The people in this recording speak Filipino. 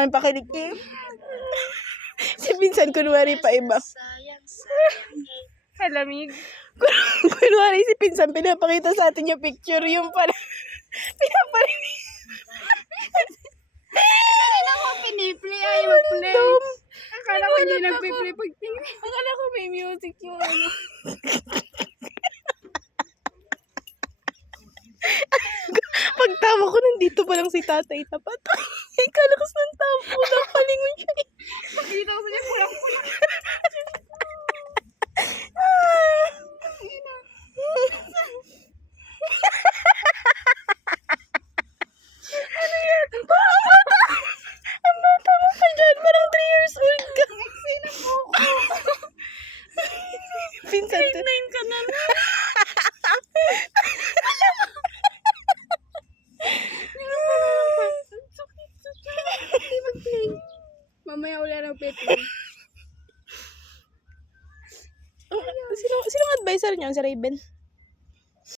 namin pakinig eh. Si pinsan, kunwari pa iba. Kalamig. Kunwari si pinsan, pinapakita sa atin yung picture. Yung pala, pinaparinig. Kanina ko piniplay, ay mag-play. Akala ko hindi nagpiplay pagtingin. Akala ko may music yung ano. Pagtawa ko, nandito pa lang si tatay tapat. Ay, kalakas ng tapo. Napalingon siya. Pakita ko sa niya, pulang-pulang. Ano yan? Ang bata mo pa dyan. Parang 3 years old ka. Sino po ko? Pinsan to. 9 ka na na. Mamaya ulit ang pipin. Sinong advisor niyo? Si Raven?